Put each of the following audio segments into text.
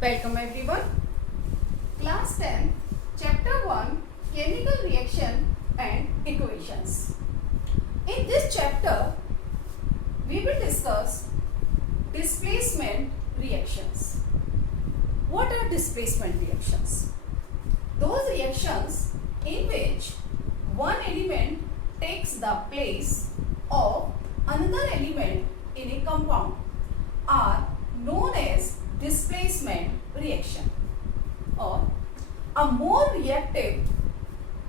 Welcome everyone. Class 10, Chapter 1, Chemical Reaction and Equations. In this chapter, we will discuss displacement reactions. What are displacement reactions? Those reactions in which one element takes the place of another element in a compound are known as displacement reaction. Or a more reactive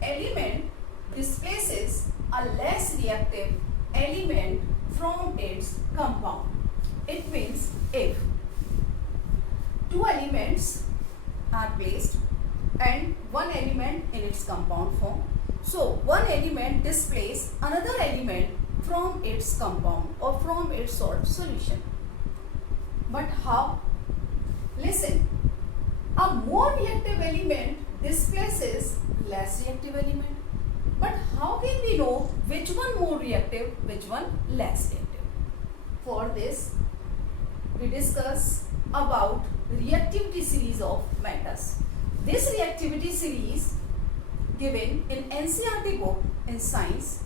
element displaces a less reactive element from its compound. It means if two elements are placed and one element in its compound form, so one element displaces another element from its compound or from its solution. But how? Listen, a more reactive element displaces less reactive element. But how can we know which one more reactive, which one less reactive? For this, we discuss about reactivity series of matters. This reactivity series given in NCERT book in science,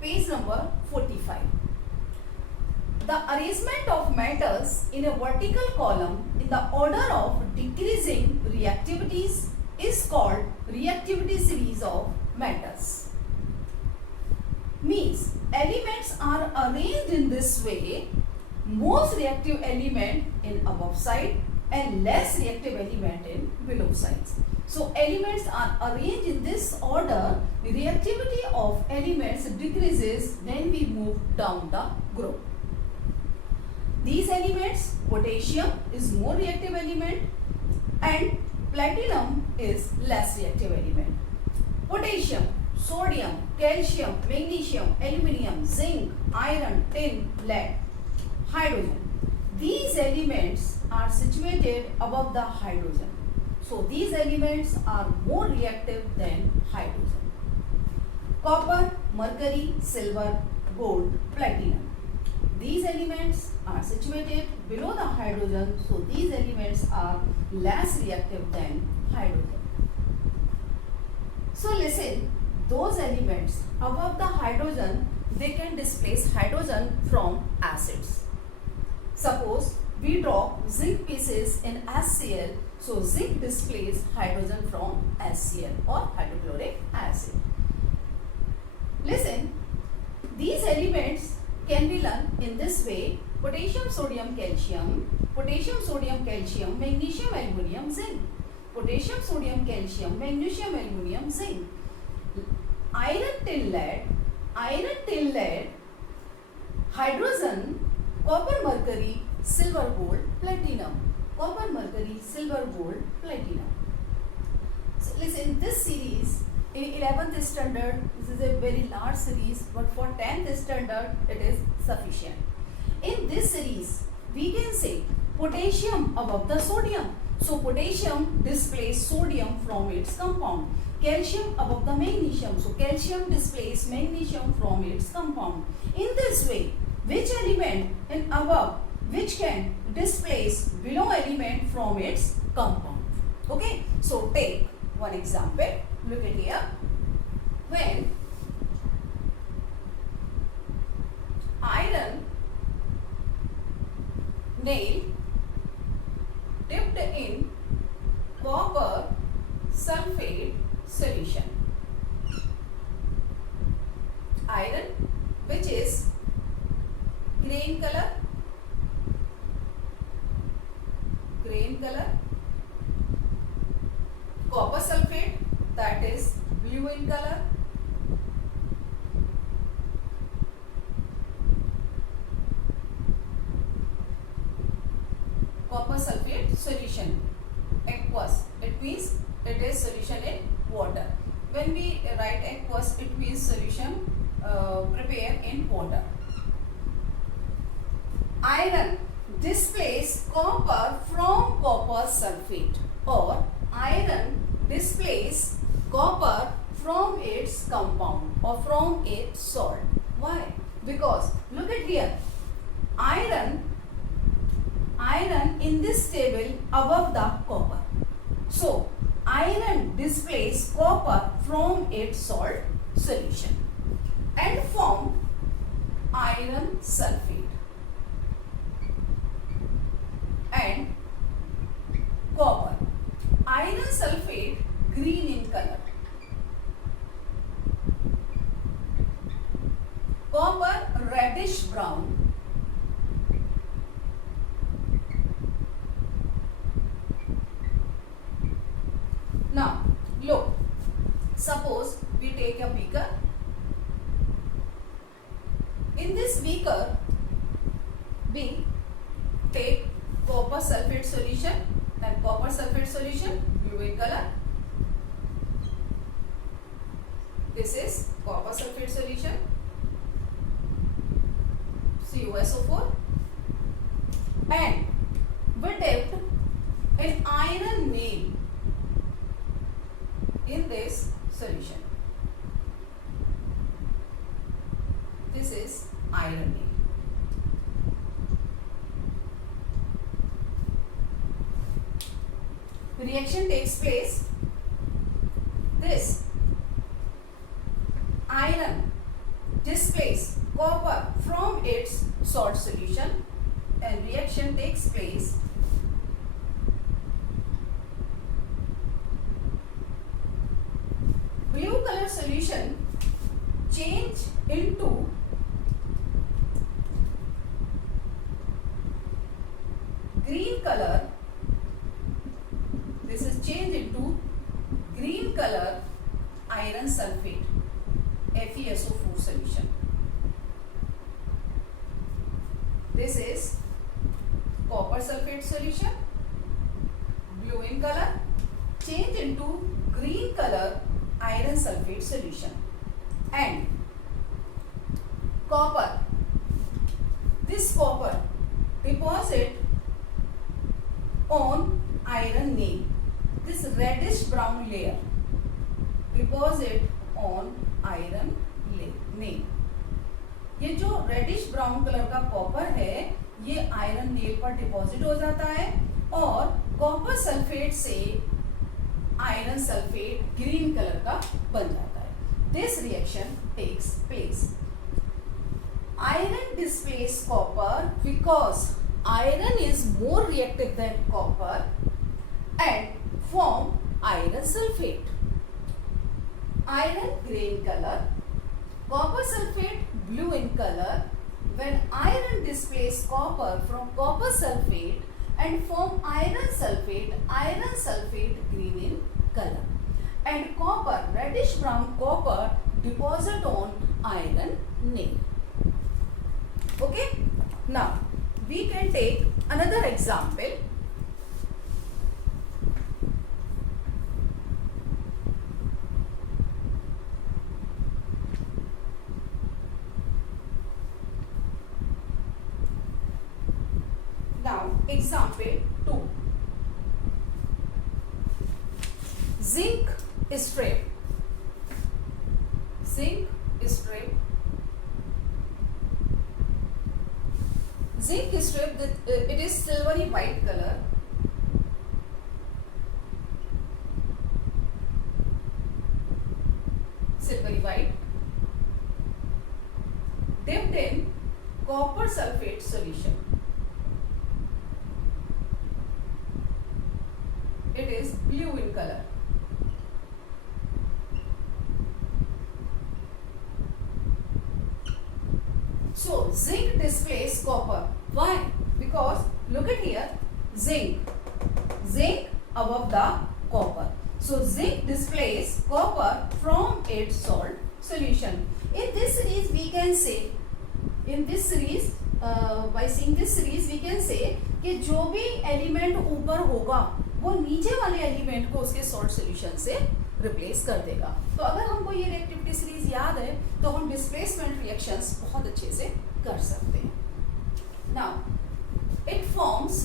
page number 45. The arrangement of matters in a vertical column in the order of decreasing reactivities is called reactivity series of matters. Means elements are arranged in this way, most reactive element in above side and less reactive element in below sides. So elements are arranged in this order, the reactivity of elements decreases when we move down the group. These elements, potassium is more reactive element and platinum is less reactive element. Potassium, sodium, calcium, magnesium, aluminium, zinc, iron, tin, lead, hydrogen. These elements are situated above the hydrogen. So these elements are more reactive than hydrogen. Copper, mercury, silver, gold, platinum. These elements are situated below the hydrogen, so these elements are less reactive than hydrogen. So listen, those elements above the hydrogen, they can displace hydrogen from acids. Suppose we drop zinc pieces in HCl, so zinc displaces hydrogen from HCl or hydrochloric acid. Listen, these elements can be learned in this way: potassium, sodium, calcium, magnesium, aluminium, zinc, potassium, sodium, calcium, magnesium, aluminium, zinc, iron, tin, lead, hydrogen, copper, mercury, silver, gold, platinum, copper, mercury, silver, gold, platinum. So listen, this series in 11th standard, this is a very large series, but for 10th standard, it is sufficient. In this series, we can say potassium above the sodium. So potassium displaces sodium from its compound. Calcium above the magnesium. So calcium displaces magnesium from its compound. In this way, which element in above, which can displace below element from its compound? Okay, so take one example. Look at here. When iron nail dipped in copper sulfate solution. Iron, which is green color, copper sulfate, that is blue in color, copper sulfate solution, aqueous, it means it is solution in water. When we write aqueous, it means solution prepared in water. Iron displaces copper from copper sulfate, or iron displaces copper from its compound or from its salt. Why? Because look at here, iron in this table above the copper. So iron displaces copper from its salt solution and form iron sulfate and copper. Iron sulfate green in color, copper reddish brown, now look, suppose we take a beaker. In this beaker we take copper sulfate solution and copper sulfate solution blue in color. This is copper sulfate solution CuSO4 and we dipped an iron nail in this solution. This is iron nail. Reaction takes place. This iron displaces copper from its salt solution and reaction takes place. Blue color solution change into green color. This is changed into green color iron sulfate FeSO4 solution. This is copper sulfate solution blue in color change into green color iron sulfate solution and copper. This copper deposit on iron nail. This reddish brown layer deposit on iron nail. ये जो reddish brown colour का कॉपर है ये iron nail पर डिपॉजिट हो जाता है और कॉपर सल्फेट से आयरन सल्फेट ग्रीन कलर का बन जाता है. This reaction takes place. Iron displaces copper because iron is more reactive than copper and form iron sulfate. Iron green color, copper sulfate blue in color. When iron displaces copper from copper sulfate and form iron sulfate green in color. And copper, reddish brown copper deposit on iron nail. Okay, now we can take another example. Now example 2. Zinc strip. Zinc strip. Zinc strip, it is silvery white color. Silvery white. Dipped in copper sulfate solution. It is blue in color. So zinc displaces copper. Why? Because look at here, zinc above the copper. So zinc displaces copper from its salt solution. In this series we can say, by seeing this series we can say कि जो भी एलिमेंट ऊपर होगा वो नीचे वाले एलिमेंट को उसके सॉल्ट सॉल्यूशन से रिप्लेस कर देगा. तो अगर हमको ये रिएक्टिविटी सीरीज याद है तो हम डिस्प्लेसमेंट रिएक्शंस बहुत अच्छे से कर सकते हैं. Now it forms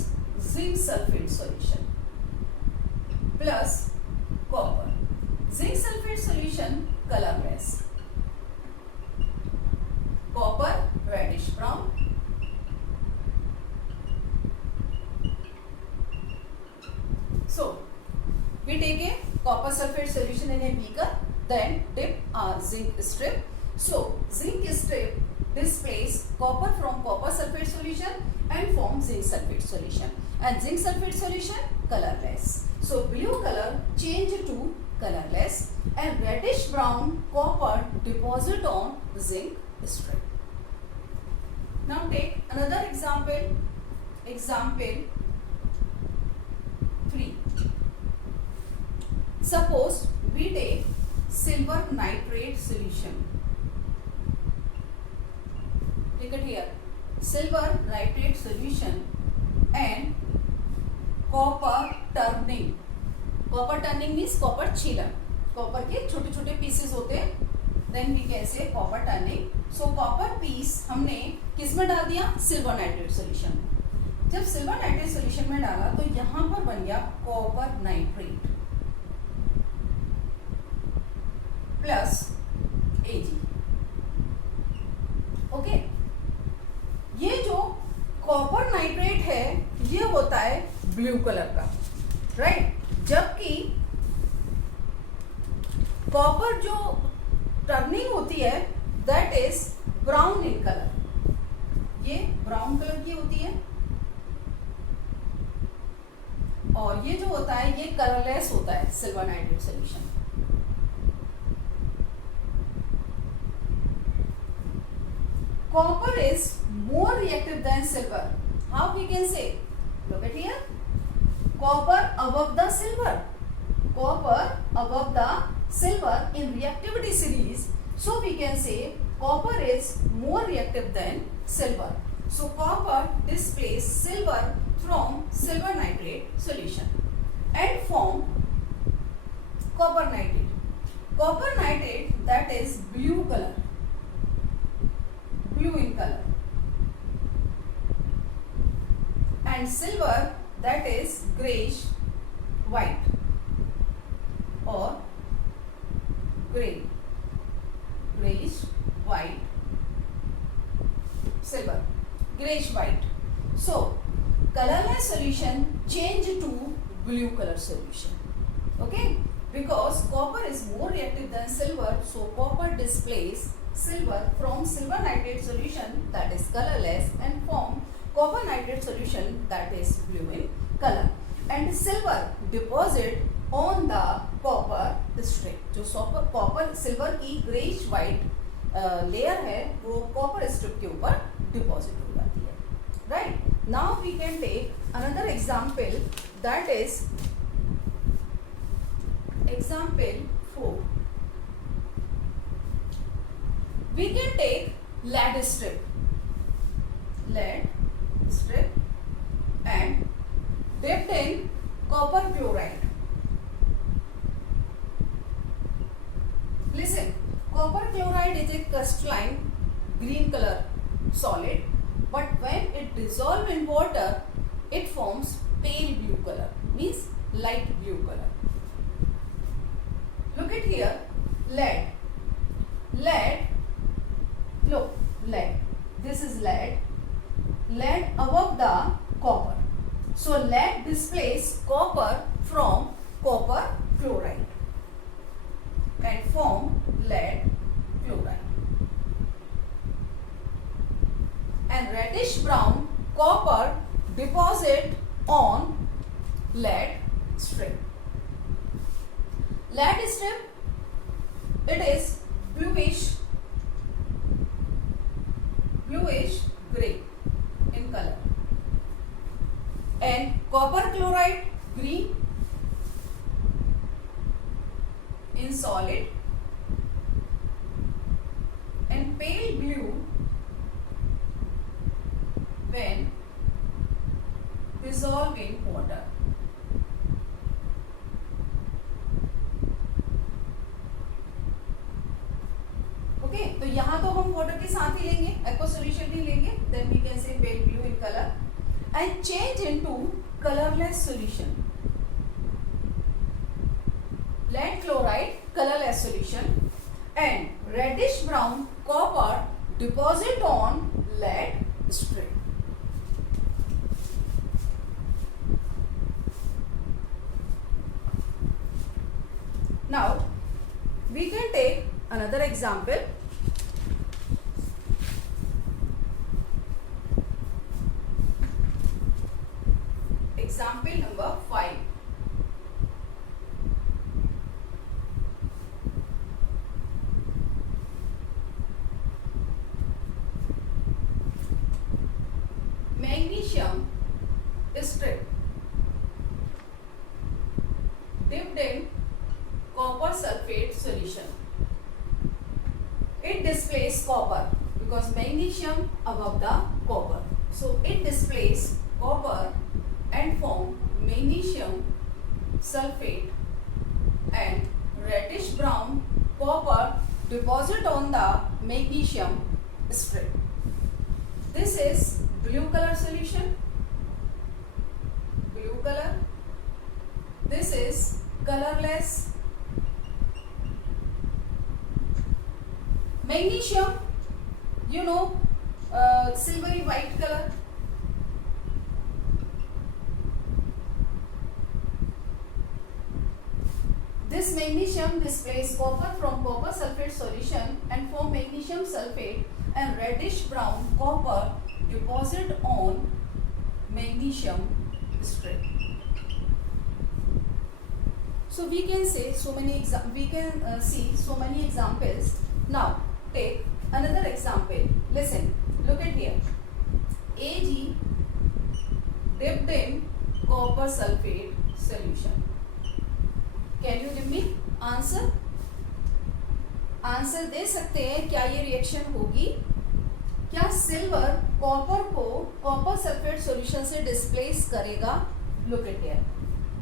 zinc sulphate solution plus copper. Zinc sulphate solution colourless, copper reddish brown, We take a copper sulfate solution in a beaker, then dip a zinc strip. So zinc strip displace copper from copper sulfate solution and form zinc sulfate solution. And zinc sulfate solution colorless. So blue color change to colorless and reddish brown copper deposit on zinc strip. Now take another example. Example 3. Suppose we take silver nitrate solution. Take it here. Silver nitrate solution and copper turning. Copper turning means copper छीलन. Copper के छोटे छोटे pieces होते हैं. Then we can say copper turning. So copper piece हमने किस में डाल दिया? Silver nitrate solution. जब silver nitrate solution में डाला तो यहाँ पर बन गया copper nitrate plus Ag. Okay, ये जो कॉपर नाइट्रेट है ये होता है ब्लू कलर का, राइट? जबकि कॉपर जो टर्निंग होती है that is brown in colour. ये ब्राउन कलर की होती है और ये जो होता है ये कलरलेस होता है silver nitrate solution. Copper is more reactive than silver. How we can say? Look at here. Copper above the silver. Copper above the silver in reactivity series. So we can say copper is more reactive than silver. So copper displaces silver from silver nitrate solution and form copper nitrate. Copper nitrate that is blue color. Blue in color, and silver that is grayish white or grayish white, silver grayish white. So colorless solution change to blue color solution. Okay, because copper is more reactive than silver, so copper displaces silver from silver nitrate solution that is colorless and form copper nitrate solution that is blue in color, and silver deposit on the copper strip. जो copper silver की greyish white layer है वो copper strip के ऊपर डिपॉजिट हो जाती है, right? Now we can take another example that is example 4. We can take lead strip and dipped in copper chloride. Listen, copper chloride is a crystalline green color solid, but when it dissolves in water, it forms pale blue color, means light blue color. Look at here, lead. Look, lead. This is lead. Lead above the copper. So lead displaces copper from copper chloride and form lead chloride. And reddish brown copper deposit on lead strip. Lead strip, it is bluish gray in color, and copper chloride green in solid and pale blue when dissolved in water. Okay, तो यहाँ तो हम वाटर के साथ ही लेंगे, aqua solution ही लेंगे, then we can say pale blue in colour and change into colourless solution. lead chloride colorless solution and reddish brown copper deposit on lead strip. Now we can take another example. Example number 5. Magnesium strip dipped in copper sulfate solution. It displays copper because magnesium above the copper. So it displays copper and form magnesium sulfate and reddish brown copper deposit on the magnesium strip. This is blue color solution, blue color. This is colorless. Magnesium, you know, silvery white color. This magnesium displays copper from copper sulfate solution and form magnesium sulfate and reddish brown copper deposit on magnesium strip. So we can say see so many examples. Now take another example. Listen, look at here. Ag dipped in copper sulfate solution. Can you give me answer? Answer दे सकते हैं क्या ये reaction होगी? क्या silver copper को copper sulphate solution से displace करेगा? Look at here.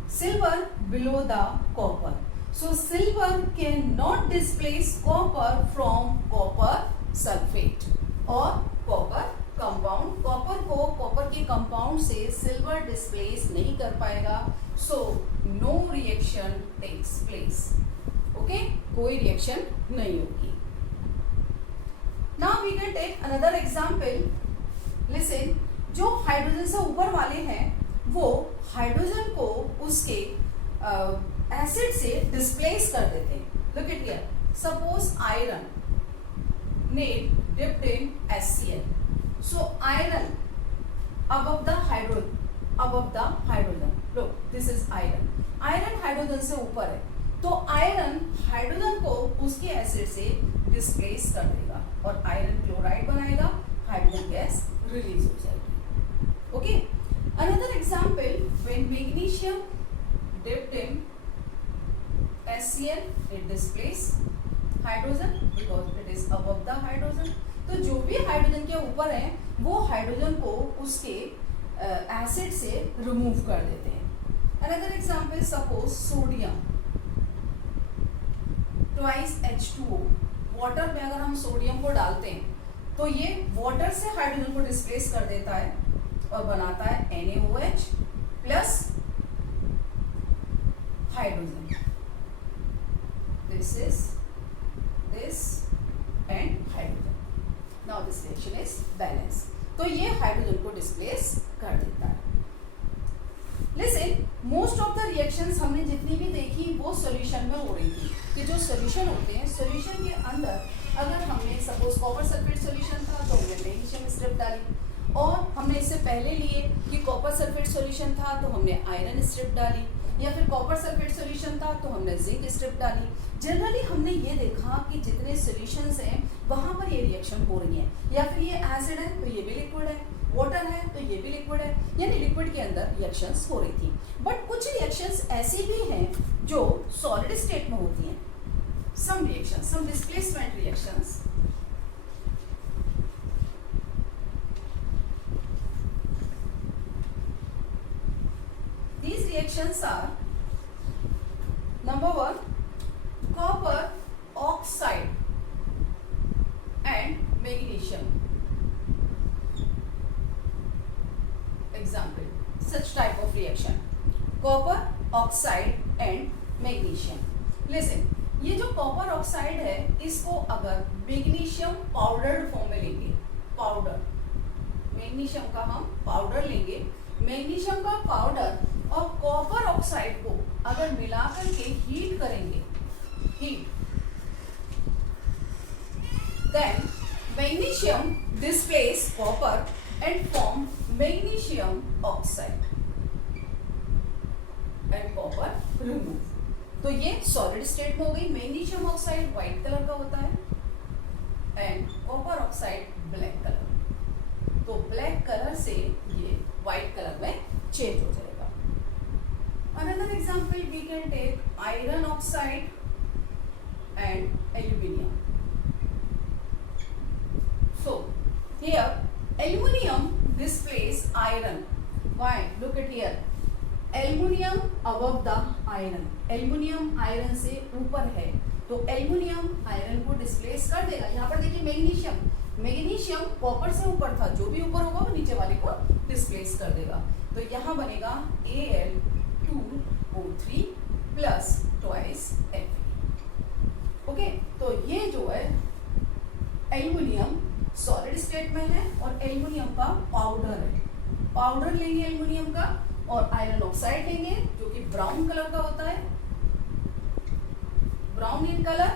Silver below the copper. So silver cannot displace copper from copper sulfate or copper compound. Copper को copper के compound से silver displace नहीं कर पाएगा. So no reaction takes place. Okay? कोई reaction नहीं होगी. Now we can take another example. Listen, जो हाइड्रोजन से ऊपर वाले हैं वो हाइड्रोजन को उसके एसिड से डिस्प्लेस कर देते हैं. Look at here. Suppose iron net dipped in HCl. So iron above the hydrogen. Look, this is iron. Iron hydrogen से ऊपर है तो आयरन हाइड्रोजन को उसके एसिड से डिस्प्लेस कर देगा और आयरन क्लोराइड बनाएगा. हाइड्रोजन गैस रिलीज हो जाएगी. Okay. Another example, when magnesium dipped in HCl, it displays hydrogen because it is above the hydrogen. तो जो भी हाइड्रोजन के ऊपर है वो हाइड्रोजन को उसके एसिड से रिमूव कर देते हैं. Another example, suppose sodium twice H2O. Water में अगर हम सोडियम को डालते हैं तो ये वाटर से हाइड्रोजन को डिस्प्लेस कर देता है और बनाता है NaOH plus hydrogen. this and hydrogen. Now this reaction is balance. तो ये हाइड्रोजन को डिस्प्लेस कर देता है. Listen, most of the reactions हमने जितनी भी देखी वो सॉल्यूशन में हो रही थी कि जो सॉल्यूशन होते हैं सॉल्यूशन के अंदर अगर हमने सपोज कॉपर सल्फेट सॉल्यूशन था तो हमने मैग्नीशियम स्ट्रिप डाली और हमने इससे पहले लिए कि कॉपर सल्फेट सॉल्यूशन था तो हमने आयरन स्ट्रिप डाली या फिर कॉपर सल्फेट सॉल्यूशन था तो हमने जिंक स्ट्रिप डाली. जनरली हमने ये देखा कि जितने सॉल्यूशंस हैं वहाँ पर ये रिएक्शन हो रही है या फिर ये एसिड है तो ये भी लिक्विड है, वाटर है तो ये भी लिक्विड है, यानी लिक्विड के अंदर रिएक्शंस हो रही थी. बट कुछ रिएक्शंस ऐसी भी हैं जो सॉलिड स्टेट में होती हैं. Some reactions, some displacement reactions. These reactions are number 1 copper oxide and magnesium. Example, such type of reaction, copper oxide and magnesium. Listen, ये जो कॉपर ऑक्साइड है इसको अगर मैग्नीशियम पाउडर्ड फॉर्म में लेंगे, पाउडर मैग्नीशियम का हम पाउडर लेंगे, मैग्नीशियम का पाउडर और कॉपर ऑक्साइड को अगर मिलाकर के हीट करेंगे then magnesium displace copper and form magnesium oxide and copper remove. तो ये सॉलिड स्टेट में हो गई. मैग्नीशियम ऑक्साइड व्हाइट कलर का होता है and copper oxide black colour. तो ब्लैक कलर से ये व्हाइट कलर में चेंज हो जाएगा. Another example we can take iron oxide and aluminium. So here aluminium displace iron. Why? Look at here. Aluminium above the iron. Aluminium iron से ऊपर है तो एल्युमिनियम आयरन को डिस्प्लेस कर देगा. यहाँ पर देखिए मैग्नीशियम कॉपर से ऊपर था, जो भी ऊपर होगा वो नीचे वाले को डिस्प्लेस कर देगा. तो यहाँ बनेगा Al2O3 plus twice Fe. Okay, तो ये जो है एल्युमिनियम सॉलिड स्टेट में है और एल्युमिनियम का पाउडर है. पाउडर लेंगे एल्युमिनियम का और आयरन ऑक्साइड लेंगे जो कि ब्राउन कलर का होता है, ब्राउन इन कलर,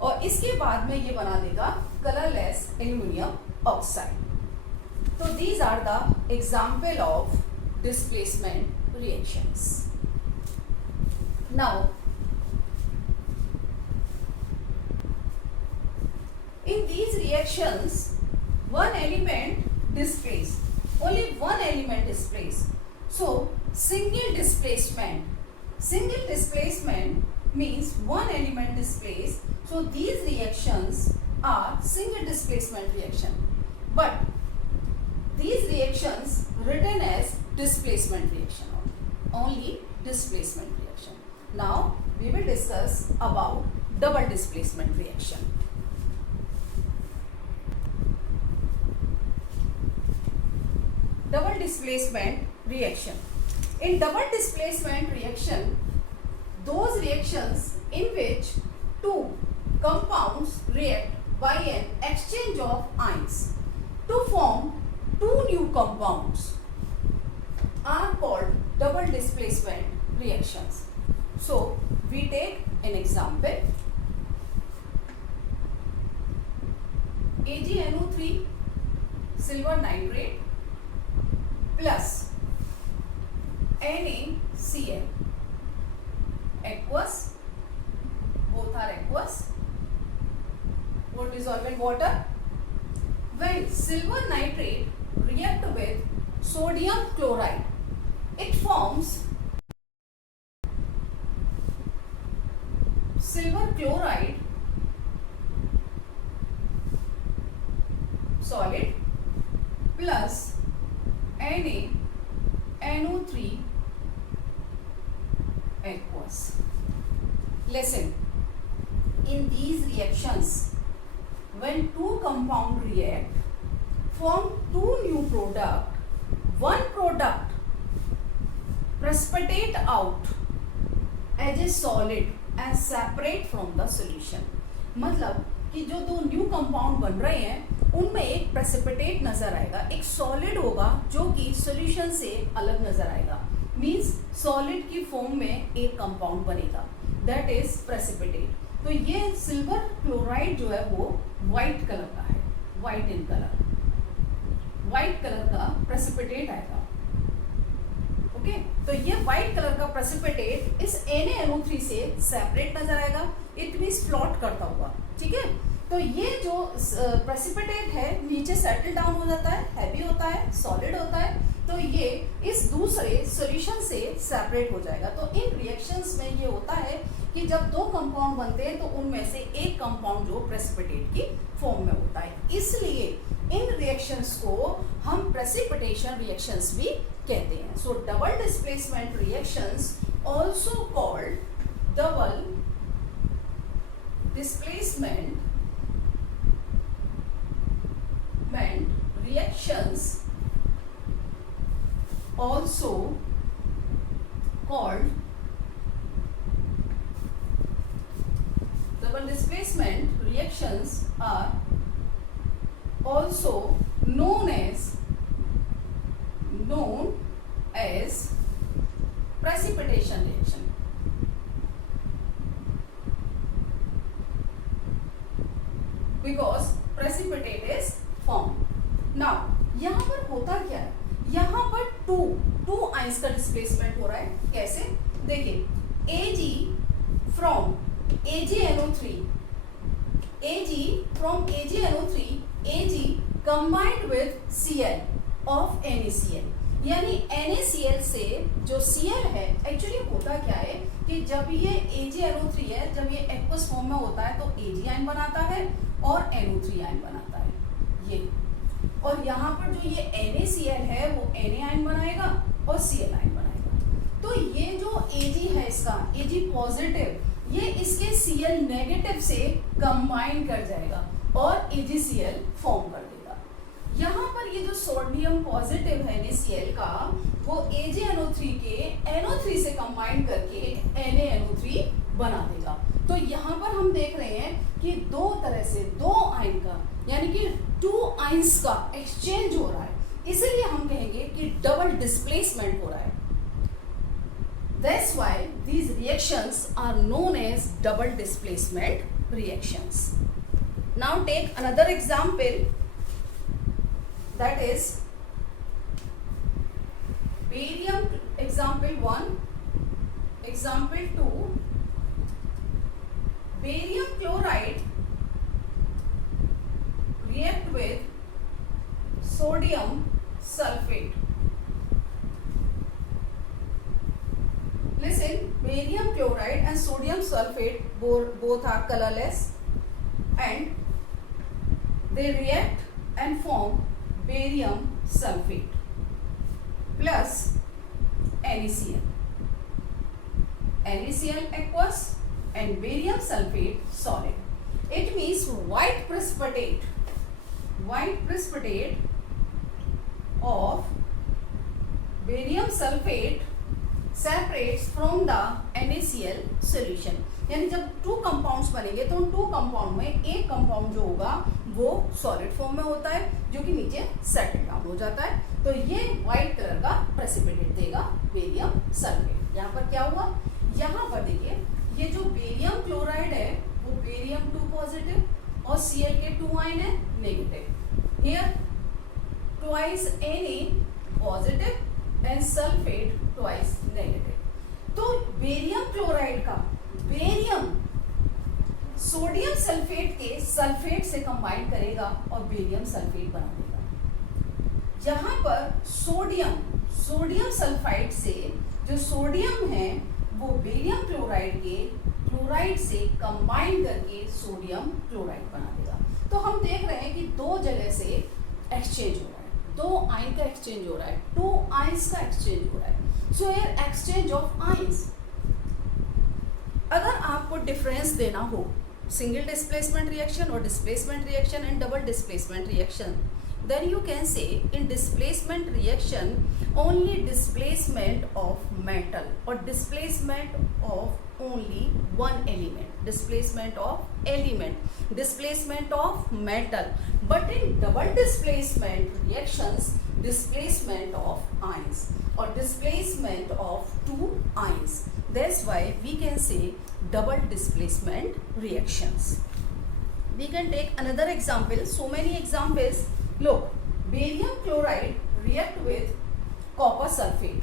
और इसके बाद में ये बना देगा कलरलेस एल्युमिनियम ऑक्साइड. तो these are the example of displacement reactions. Now in these reactions one element displaced, only one element displaced. So single displacement means one element displaced. So these reactions are single displacement reaction, but these reactions written as displacement reaction only displacement reaction. Now we will discuss about double displacement reaction. Double displacement reaction. In double displacement reaction, those reactions in which two compounds react by an exchange of ions to form two new compounds are called double displacement reactions. So we take an example. AgNO3 silver nitrate plus NaCl, aqueous, both are aqueous or dissolved in water. When silver nitrate react with sodium chloride, it forms silver chloride solid plus NaNO3 aqueous. Listen, in these reactions, when two compound react, form two new product, one product precipitate out as a solid and separate from the solution. मतलब कि जो दो new compound बन रहे हैं उनमें एक प्रेसिपिटेट नजर आएगा, एक सॉलिड होगा जो कि सॉल्यूशन से अलग नजर आएगा. मींस सॉलिड की फॉर्म में एक कंपाउंड बनेगा, दैट इज प्रेसिपिटेट. तो ये सिल्वर क्लोराइड जो है वो व्हाइट कलर का है, white in colour, white colour का प्रेसिपिटेट आएगा. ओके, तो ये व्हाइट कलर का प्रेसिपिटेट इस NaNO3 से सेपरेट नजर आएगा. इट मींस फ्लोट करता हुआ. ठीक है, तो ये जो प्रेसिपिटेट है नीचे सेटल डाउन हो जाता है, हैवी होता है, सॉलिड होता है, तो ये इस दूसरे सॉल्यूशन से सेपरेट हो जाएगा. तो इन रिएक्शंस में ये होता है कि जब दो कंपाउंड बनते हैं तो उनमें से एक कंपाउंड जो प्रेसिपिटेट की फॉर्म में होता है, इसलिए इन रिएक्शंस को हम प्रेसिपिटेशन रिएक्शंस भी कहते हैं. सो double displacement reactions also called double displacement reactions also called double displacement reactions are also known as precipitation reaction. Because precipitate is formed. Now यहाँ पर होता क्या है, यहाँ पर टू आइंस का डिस्प्लेसमेंट हो रहा है. कैसे? देखिए, Ag from AgNO3 Ag combined with Cl of NaCl. यानी NaCl से जो Cl है, एक्चुअली होता क्या है कि जब ये AgNO3 है, जब ये एक्वस फॉर्म में होता है तो Ag आयन बनाता है और NO3 आयन बनाता है ये. और यहाँ पर जो ये NaCl है वो Na आयन बनाएगा और Cl आयन बनाएगा. तो ये जो Ag है इसका Ag पॉजिटिव, ये इसके Cl नेगेटिव से कंबाइन कर जाएगा और AgCl फॉर्म कर देगा. यहाँ पर ये जो सोडियम पॉजिटिव है NaCl का, वो AgNO3 के NO3 से कंबाइन करके NaNO3 बना देगा. तो यहाँ पर हम देख रहे हैं कि दो तरह से दो आयन का, यानी कि टू आयंस का एक्सचेंज हो रहा है. इसीलिए हम कहेंगे कि डबल डिस्प्लेसमेंट हो रहा है. That's why these reactions are known as double displacement reactions. Now take another example, that is barium. Example 1, example 2, barium chloride react with sodium sulfate. Listen, barium chloride and sodium sulfate both are colorless and they react and form barium sulfate plus NaCl. NaCl aqueous and barium sulfate solid. It means white precipitate of barium sulfate separates from the NaCl solution. यानी जब two compounds बनेंगे तो उन to compound में एक कंपाउंड जो होगा वो सॉलिड फॉर्म में होता है, जो कि नीचे सेटल डाउन हो जाता है. तो ये व्हाइट कलर का प्रेसिपिटेट देगा बेरियम सल्फेट. यहाँ पर क्या हुआ, यहाँ पर देखिए, ये जो बेरियम क्लोराइड है वो बेरियम 2 पॉजिटिव और Cl के 2 आयन है negative. Here twice Na positive and sulphate twice negative. तो बेरियम क्लोराइड का बेरियम सोडियम सल्फेट के सल्फेट से कंबाइन करेगा और बेरियम सल्फेट बना देगा. यहाँ पर सोडियम सल्फाइड से जो सोडियम है वो बेरियम क्लोराइड के क्लोराइड से कंबाइन करके सोडियम क्लोराइड बना देगा. तो हम देख रहे हैं कि दो जगह से एक्सचेंज हो रहा है, दो आयन का एक्सचेंज हो रहा है, टू आयंस का एक्सचेंज हो रहा है. So here exchange of ions. अगर आपको डिफरेंस देना हो सिंगल डिस्प्लेसमेंट रिएक्शन और displacement reaction and double displacement reaction, then you can say in displacement reaction only displacement of metal or displacement of only one element, displacement of metal. But in double displacement reactions, displacement of ions or displacement of two ions. That's why we can say double displacement reactions. We can take another example, so many examples. Look, barium chloride react with copper sulfate.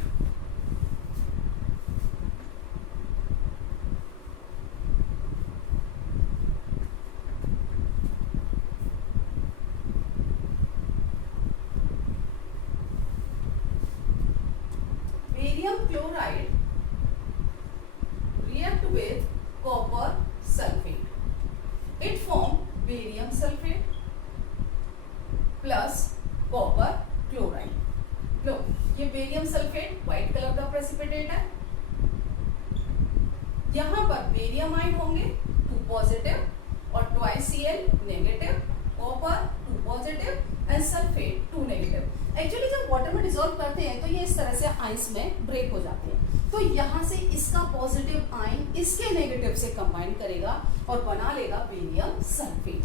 Barium chloride react with copper sulfate. It form barium sulfate plus copper chloride. लो, ये barium sulphate white colour का precipitate है. यहाँ पर barium ion होंगे 2 positive और twice Cl negative, copper 2 positive and sulphate 2 negative. Actually जब water में डिसॉल्व करते हैं तो ये इस तरह से आयंस में ब्रेक हो जाते हैं. तो यहाँ से इसका पॉजिटिव आयन इसके नेगेटिव से कंबाइन करेगा और बना लेगा बेरियम सल्फेट.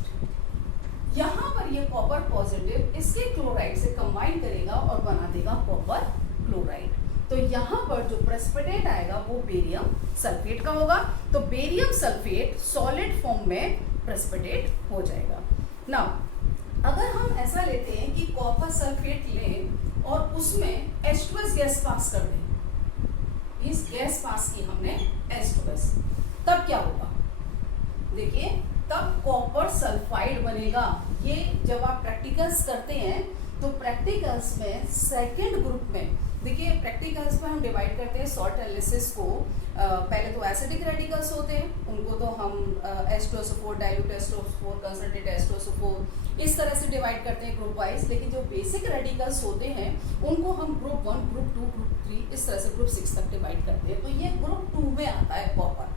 यहाँ पर ये कॉपर पॉजिटिव इसके क्लोराइड से कंबाइन करेगा और बना देगा कॉपर क्लोराइड. तो यहाँ पर जो प्रेसिपिटेट आएगा वो बेरियम सल्फेट का होगा. तो बेरियम सल्फेट सॉलिड फॉर्म में प्रेसिपिटेट हो जाएगा. नाउ अगर हम ऐसा लेते हैं कि कॉपर सल्फेट लें और उसमें H2S गैस पास कर दें, इस गैस पास की हमने H2S, तब क्या होगा? देखिए, तब कॉपर सल्फाइड बनेगा। ये जब आप प्रैक्टिकल्स करते हैं तो प्रैक्टिकल्स में सेकेंड ग्रुप में, देखिए प्रैक्टिकल्स में हम डिवाइड करते हैं सॉल्ट एनालिसिस को। पहले तो एसिडिक रेडिकल्स होते हैं, उनको तो हम H2SO4, dilute H2SO4, concentrate H2SO4 इस तरह से डिवाइड करते हैं ग्रुप वाइज। लेकिन जो बेसिक रेडिकल्स होते हैं उनको हम ग्रुप 1, ग्रुप 2, ग्रुप 3 इस तरह से ग्रुप 6 तक डिवाइड करते हैं। तो ये ग्रुप 2 में आता है कॉपर,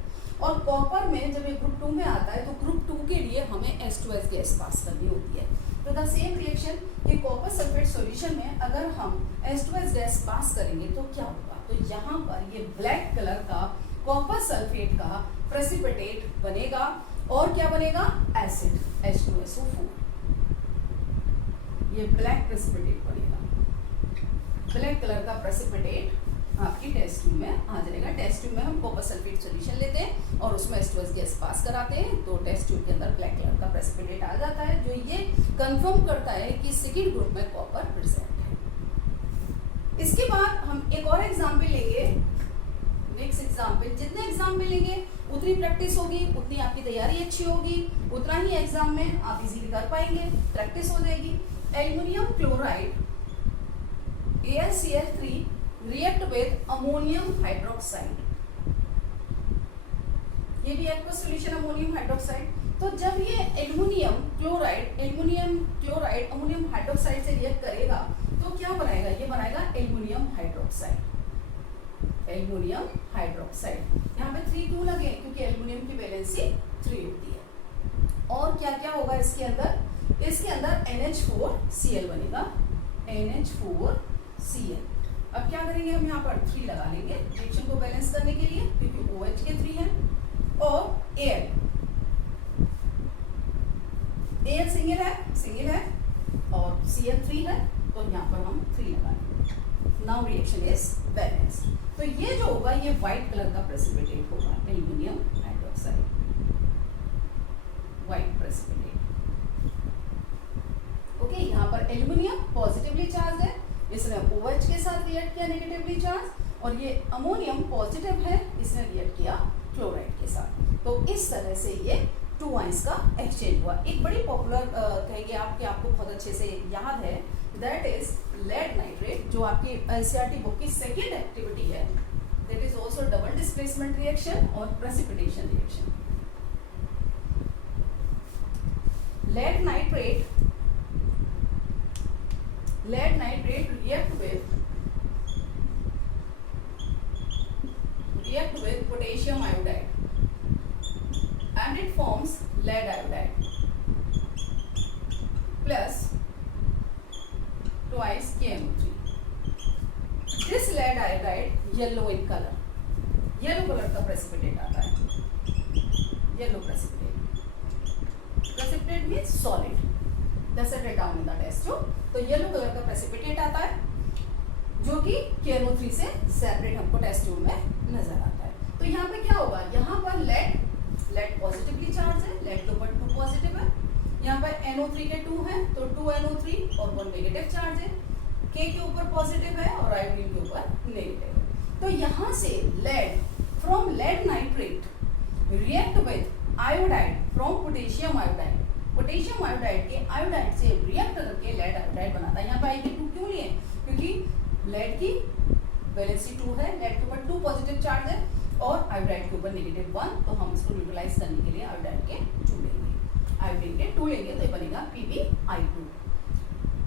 और कॉपर में जब ये ग्रुप 2 में आता है तो ग्रुप 2 के लिए हमें H2S गैस पास करनी होती है। तो द सेम रिएक्शन कि कॉपर सल्फेट सॉल्यूशन में अगर हम H2S गैस पास करेंगे तो क्या होगा? तो यहाँ पर ये ब्लैक कलर का कॉपर सल्फेट का प्रेसिपिटेट बनेगा, और क्या बनेगा? Acid H2SO4। ये ब्लैक प्रेसिपिटेट बनेगा, ब्लैक कलर का प्रेसिपिटेट आपकी टेस्ट ट्यूब में आ जाएगा। टेस्ट ट्यूब में हम कॉपर सल्फेट सॉल्यूशन लेते हैं और उसमें H2S गैस पास कराते हैं, तो टेस्ट ट्यूब के अंदर ब्लैक कलर का प्रेसिपिटेट आ जाता है, जो ये कंफर्म करता है कि सेकेंड ग्रुप में कॉपर प्रेजेंट है। इसके बाद हम एक और एग्जाम्पल लेंगे, नेक्स्ट एग्जाम्पल। जितने एग्जाम्पल लेंगे उतनी प्रैक्टिस होगी, उतनी आपकी तैयारी अच्छी होगी, उतना ही एग्जाम में आप इजीली कर पाएंगे, प्रैक्टिस हो जाएगी। Aluminium chloride AlCl3 react with ammonium hydroxide, ये भी एक्वस सॉल्यूशन अमोनियम हाइड्रोक्साइड। तो जब ये एल्युमिनियम क्लोराइड अमोनियम हाइड्रोक्साइड से रिएक्ट करेगा तो क्या बनाएगा? ये बनाएगा एल्युमिनियम हाइड्रोक्साइड। एल्युमिनियम हाइड्रोक्साइड, यहाँ पे 3 क्यों लगे? क्योंकि एल्युमिनियम की वैलेंसी 3 होती है। और क्या क्या होगा इसके अंदर? इसके अंदर NH4Cl बनेगा, NH4Cl। अब क्या करेंगे? हम यहाँ पर 3 लगा लेंगे रिएक्शन को बैलेंस करने के लिए, क्योंकि OH के 3 हैं, और Al सिंगल है और Cl3 है, तो यहाँ पर हम 3 लगा लेंगे। Now reaction is balanced. तो ये जो होगा ये व्हाइट कलर का प्रेसिपिटेट होगा, aluminium hydroxide, white precipitate. Okay, यहाँ पर एल्युमिनियम पॉजिटिवली चार्ज है, इसने OH के साथ रिएक्ट किया नेगेटिवली चार्ज, और ये अमोनियम पॉजिटिव है, इसने रिएक्ट किया क्लोराइड के साथ। तो इस तरह से ये 2 आयंस का एक्सचेंज हुआ। एक बड़ी पॉपुलर कहेंगे आप कि आपको बहुत अच्छे से याद है, दैट इज लेड नाइट्रेट, जो आपकी NCERT बुक की सेकेंड एक्टिविटी है। That is also double displacement reaction और precipitation reaction. Lead nitrate react with potassium iodide and it forms lead iodide plus twice KMO3. This lead iodide yellow in color, yellow color का precipitate आता है, yellow precipitate means solid, that's it down in the test tube। तो yellow colour का प्रेसिपिटेट आता है जो कि KNO3 से सेपरेट हमको टेस्ट ट्यूब में नजर आता है। तो यहाँ पे क्या होगा? यहाँ पर लेड पॉजिटिवली चार्ज है, लेड के ऊपर 2 पॉजिटिव है, यहाँ पर NO3 के 2 हैं, तो 2 NO3 और 1 नेगेटिव चार्ज है, K के ऊपर पॉजिटिव है और आयोडीन के ऊपर नेगेटिव है। तो यहाँ से lead from lead nitrate react with iodide from potassium iodide, potassium iodide के आयोडाइड से रिएक्ट करके लेड आयोडाइड बनाता है। यहाँ पे Ig2 क्यों लिए? क्योंकि लेड की वैलेंसी 2 है, लेड के ऊपर 2 पॉजिटिव चार्ज है और आयोडाइड के ऊपर नेगेटिव 1, तो हम इसको न्यूट्रलाइज करने के लिए आयोडाइड के 2 लेंगे, आयोडीन के 2 लेंगे, तो ये बनेगा PbI2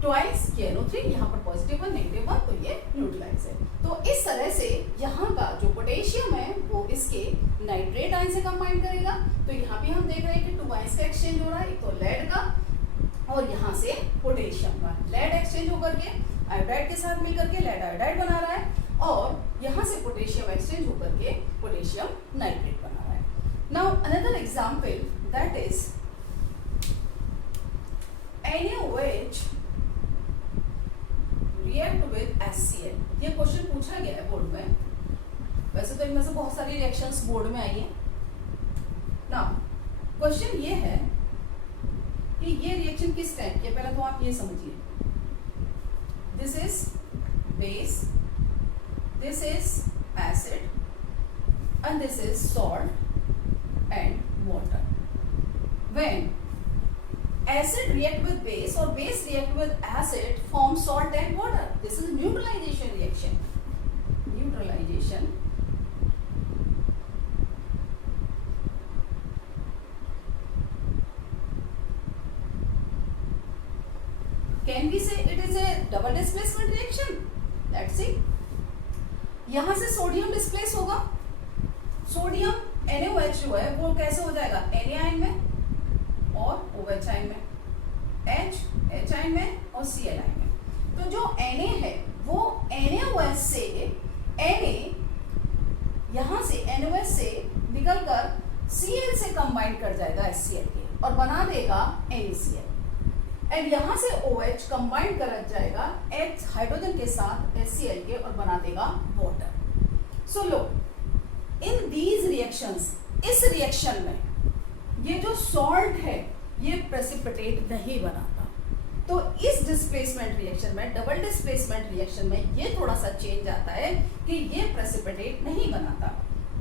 ट्वाइस KNO3, यहाँ पर पॉजिटिव 1 नेगेटिव 1, तो ये न्यूट्रलाइज है। तो इस तरह से यहाँ का जो पोटेशियम है वो इसके नाइट्रेट आयन से कंबाइन करेगा। तो यहाँ भी हम देख रहे हैं कि 2 आयंस का एक्सचेंज हो रहा है, एक तो लेड का और यहाँ से पोटेशियम का। लेड एक्सचेंज होकर के आयोडाइड के साथ मिलकर के लेड आयोडाइड बना रहा है, और यहाँ से पोटेशियम एक्सचेंज होकर के पोटेशियम नाइट्रेट बना रहा है। Now another example, that is NaOH react with HCl। ये क्वेश्चन पूछा गया है बोर्ड में, वैसे तो इनमें से बहुत सारी रिएक्शंस बोर्ड में आई हैं। नाउ क्वेश्चन ये है कि ये रिएक्शन किस टाइप की है, पहले तो आप ये समझिए, this is base, this is acid and this is salt and water. When acid react with base or base react with acid form salt and water. This is neutralization reaction. Neutralization. Can we say it is a double displacement reaction? Let's see. यहां से sodium displace होगा. Sodium NaOH जो है वो कैसे हो जाएगा, Na ion में और OH आयन में, H आयन में और Cl आयन में. तो जो Na है वो NaOH से Na यहाँ से NaOH से निकलकर Cl से कंबाइन कर जाएगा HCl के और बना देगा NaCl. एंड यहाँ से OH कंबाइन कर जाएगा H हाइड्रोजन के साथ HCl के और बना देगा वाटर. सो लो, इन दीज रिएक्शंस, इस रिएक्शन में ये जो सॉल्ट है ये प्रेसिपिटेट नहीं बनाता. तो इस डिस्प्लेसमेंट रिएक्शन में, डबल डिस्प्लेसमेंट रिएक्शन में ये थोड़ा सा चेंज आता है कि ये प्रेसिपिटेट नहीं बनाता.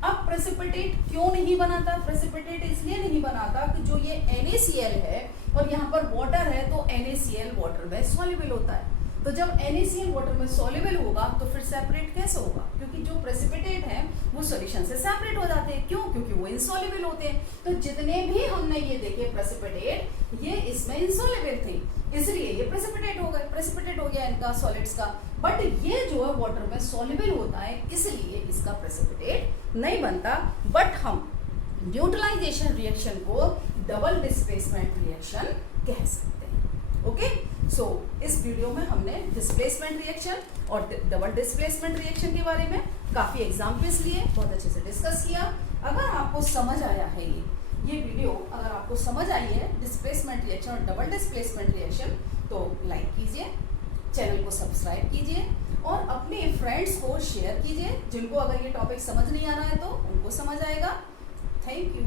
अब प्रेसिपिटेट क्यों नहीं बनाता? प्रेसिपिटेट इसलिए नहीं बनाता कि जो ये NaCl है और यहाँ पर वाटर है तो NaCl वाटर में सॉल्युबल होता है. तो जब NaCl वाटर में सॉल्युबल होगा तो फिर सेपरेट कैसे होगा? क्योंकि जो प्रेसिपिटेट हैं वो सॉल्यूशन से सेपरेट हो जाते हैं. क्यों? क्योंकि वो इनसॉल्युबल होते हैं. तो जितने भी हमने ये देखे प्रेसिपिटेट, ये इसमें इनसॉल्युबल थे, इसलिए ये प्रेसिपिटेट हो गए. प्रेसिपिटेट हो गया इनका सॉलिड्स का. बट ये जो है वाटर में सॉल्युबल होता है, इसलिए इसका प्रेसिपिटेट नहीं बनता. बट हम न्यूट्रलाइजेशन रिएक्शन को डबल डिस्प्लेसमेंट रिएक्शन कह सकते हैं. ओके, सो इस वीडियो में हमने डिस्प्लेसमेंट रिएक्शन और डबल डिस्प्लेसमेंट रिएक्शन के बारे में काफी एग्जांपल्स लिए, बहुत अच्छे से डिस्कस किया. अगर आपको समझ आया है ये वीडियो अगर आपको समझ आई है डिस्प्लेसमेंट रिएक्शन और डबल डिस्प्लेसमेंट रिएक्शन, तो लाइक कीजिए, चैनल को सब्सक्राइब कीजिए और अपने फ्रेंड्स को शेयर कीजिए जिनको अगर ये टॉपिक समझ नहीं आ रहा है तो उनको समझ आएगा. Thank you.